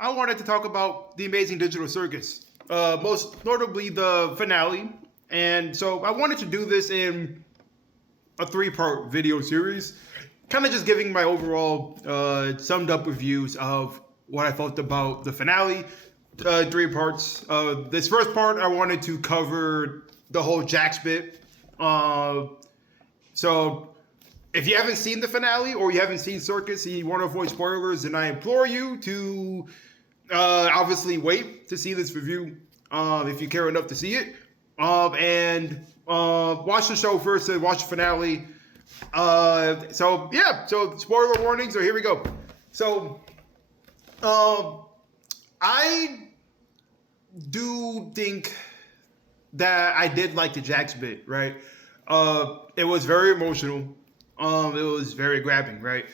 I wanted to talk about the amazing digital circus, most notably the finale. And so I wanted to do this in a three-part video series, kind of just giving my overall summed up reviews of what I felt about the finale. Three parts. This first part, I wanted to cover the whole Jax bit. So if you haven't seen the finale or you haven't seen Circus and you want to avoid spoilers, then I implore you to obviously wait to see this review if you care enough to see it. And watch the show first and watch the finale. So spoiler warnings, so here we go. So I do think that I did like the Jax bit, right? It was very emotional. It was very grabbing, right?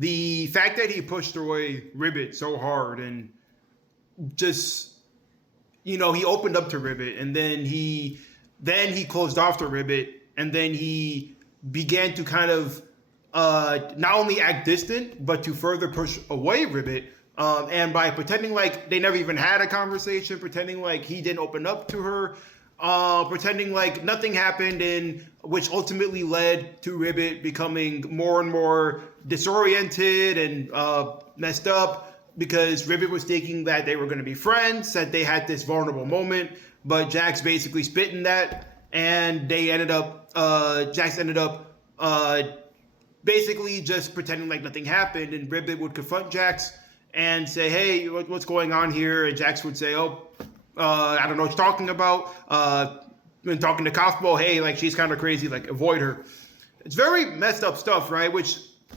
The fact that he pushed away Ribbit so hard and just, he opened up to Ribbit and then he closed off to Ribbit and then he began to kind of not only act distant, but to further push away Ribbit. And by pretending like they never even had a conversation, pretending like he didn't open up to her, pretending like nothing happened, and which ultimately led to Ribbit becoming more and more disoriented and messed up because Ribbit was thinking that they were going to be friends, that they had this vulnerable moment, but Jax basically spit in that, and they ended up, Jax ended up basically just pretending like nothing happened, and Ribbit would confront Jax and say, hey, what's going on here? And Jax would say, I don't know what you're talking about. Been talking to Cosmo, hey, like she's kind of crazy, like avoid her. It's very messed up stuff, right?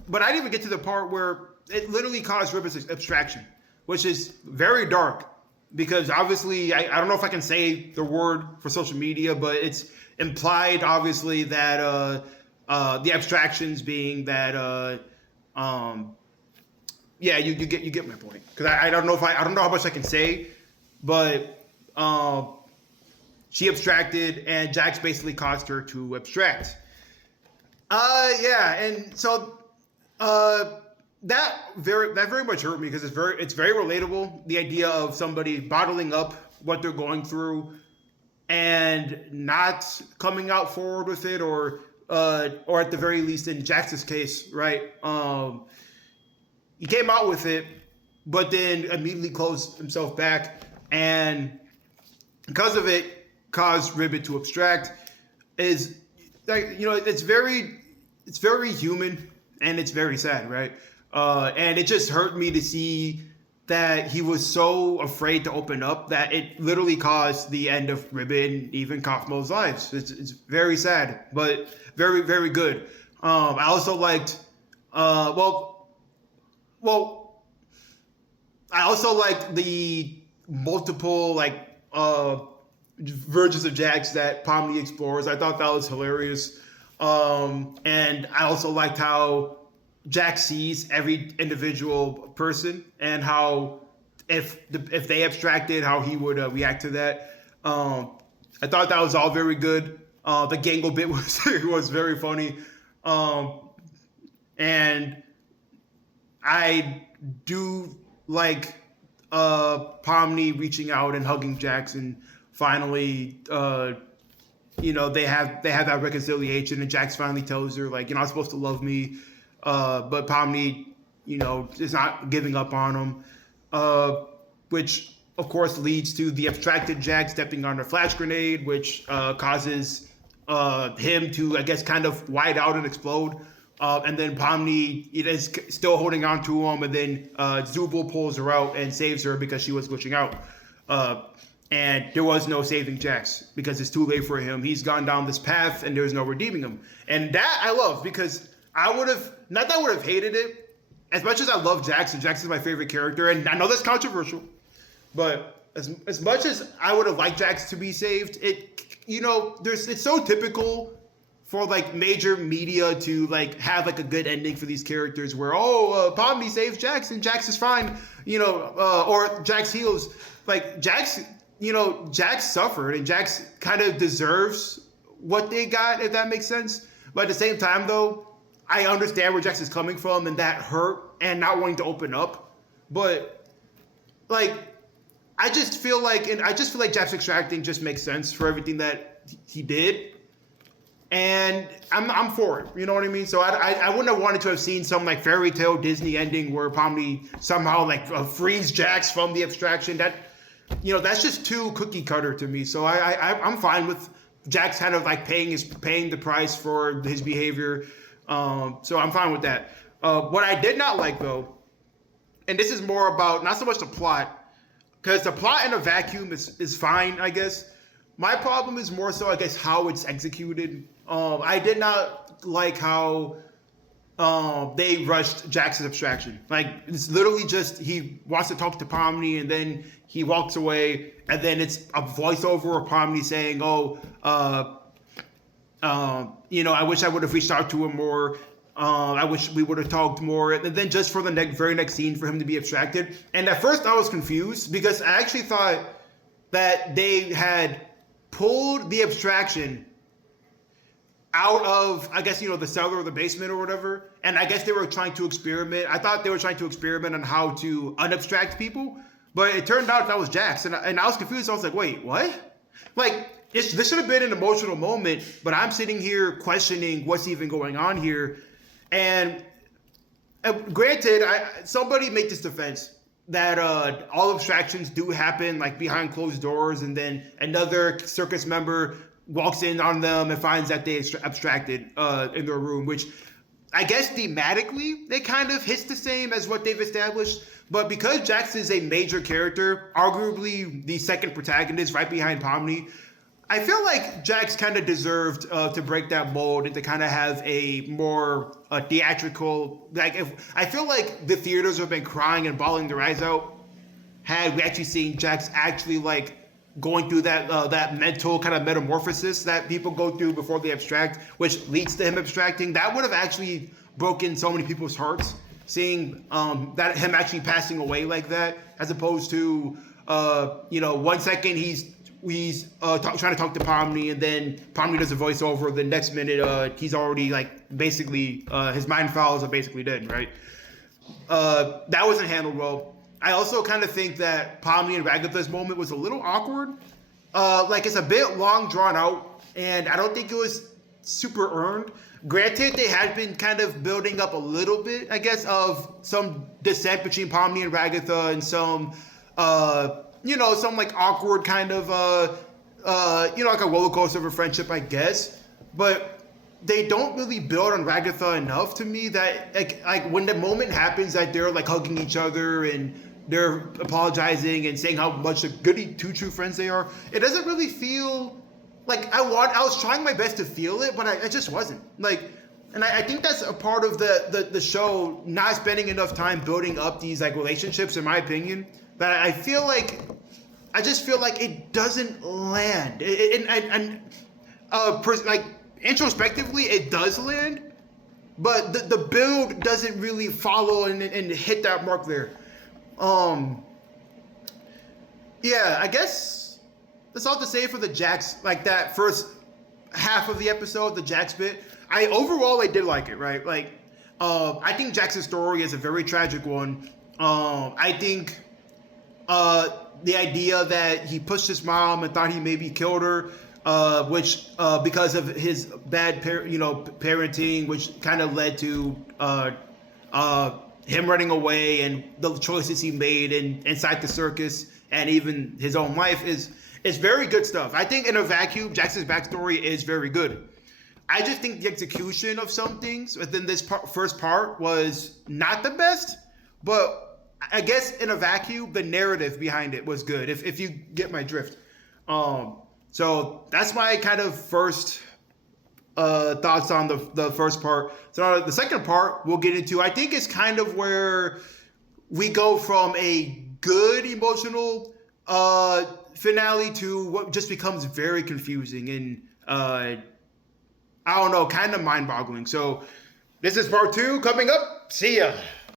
But I didn't even get to the part where it literally caused Ribbit's abstraction, which is very dark because obviously, I don't know if I can say the word for social media, but it's implied obviously that the abstractions being that you get my point, because I don't know how much I can say, but she abstracted and Jax basically caused her to abstract. And so that very much hurt me because it's very relatable, the idea of somebody bottling up what they're going through and not coming out forward with it, or at the very least in Jax's case, right? He came out with it, but then immediately closed himself back, and because of it, caused Ribbit to abstract. Is like, it's very human and it's very sad, right? And it just hurt me to see that he was so afraid to open up that it literally caused the end of Ribbit and even Cosmo's lives. It's very sad, but very, very good. I also liked, I also liked the multiple versions of Jax that Pomni explores. I thought that was hilarious. And I also liked how Jax sees every individual person and how if they abstracted, how he would react to that. I thought that was all very good. The Gangle bit was very funny. And I do like Pomni reaching out and hugging Jax, and finally, they have that reconciliation, and Jax finally tells her, like, you're not supposed to love me, but Pomni, is not giving up on him, which of course leads to the abstracted Jax stepping on a flash grenade, which causes him to, I guess, kind of wide out and explode. And then Pomni is still holding on to him, and then Zubul pulls her out and saves her because she was glitching out. And there was no saving Jax because it's too late for him. He's gone down this path and there's no redeeming him. And that I love, because I would have hated it. As much as I love Jax, and Jax is my favorite character, and I know that's controversial, but as much as I would have liked Jax to be saved, it's so typical for like major media to like have like a good ending for these characters where Pomni saves Jax and Jax is fine, or Jax heals. Like Jax suffered, and Jax kind of deserves what they got, if that makes sense. But at the same time, though, I understand where Jax is coming from, and that hurt, and not wanting to open up. but like I just feel like Jack's extracting just makes sense for everything that he did. And I'm for it, you know what I mean? So I wouldn't have wanted to have seen some like fairy tale Disney ending where Pomni somehow like frees Jax from the abstraction. That's just too cookie cutter to me. So I'm fine with Jax kind of like paying the price for his behavior. So I'm fine with that. What I did not like though, and this is more about not so much the plot, because the plot in a vacuum is fine, I guess. My problem is more so, I guess, how it's executed. I did not like how they rushed Jax's abstraction. Like, it's literally just he wants to talk to Pomni, and then he walks away, and then it's a voiceover of Pomni saying, I wish I would have reached out to him more. I wish we would have talked more. And then just for the very next scene for him to be abstracted. And at first I was confused because I actually thought that they had pulled the abstraction out of, I guess, the cellar or the basement or whatever. And I guess they were trying to experiment. I thought they were trying to experiment on how to unabstract people. But it turned out that was Jax. And I was confused. I was like, wait, what? Like, this should have been an emotional moment. But I'm sitting here questioning what's even going on here. And granted, somebody made this defense that all abstractions do happen like behind closed doors, and then another circus member walks in on them and finds that they abstracted in their room, which I guess thematically they kind of hits the same as what they've established. But because Jax is a major character, arguably the second protagonist right behind Pomni, I feel like Jax kind of deserved to break that mold and to kind of have a more theatrical. I feel like the theaters have been crying and bawling their eyes out had we actually seen Jax actually like going through that mental kind of metamorphosis that people go through before they abstract, which leads to him abstracting. That would have actually broken so many people's hearts, seeing that him actually passing away like that, as opposed to 1 second he's trying to talk to Pomni, and then Pomni does a voiceover. The next minute, he's already like basically his mind files are basically dead, right? That wasn't handled well. I also kind of think that Pomni and Ragatha's moment was a little awkward. Like it's a bit long drawn out, and I don't think it was super earned. Granted, they had been kind of building up a little bit, I guess, of some dissent between Pomni and Ragatha, and some some like awkward kind of, like a roller coaster of a friendship, I guess. But they don't really build on Ragatha enough to me that like when the moment happens that they're like hugging each other and they're apologizing and saying how much a goody two-true friends they are, it doesn't really feel like I was trying my best to feel it, but I just wasn't. Like, and I think that's a part of the show not spending enough time building up these like relationships, in my opinion. That I just feel like it doesn't land. Like introspectively, it does land, but the build doesn't really follow and hit that mark there. Yeah, I guess that's all to say for the Jax, like that first half of the episode, the Jax bit. I did like it, right? Like, I think Jax's story is a very tragic one. I think the idea that he pushed his mom and thought he maybe killed her, which because of his bad parenting, which kind of led to him running away and the choices he made inside the circus and even his own life is very good stuff. I think in a vacuum, Jax's backstory is very good. I just think the execution of some things within this first part was not the best, but I guess in a vacuum, the narrative behind it was good, if you get my drift. So that's my kind of first thoughts on the first part. So the second part we'll get into, I think, is kind of where we go from a good emotional finale to what just becomes very confusing and I don't know, kind of mind-boggling. So this is part 2 coming up. See ya.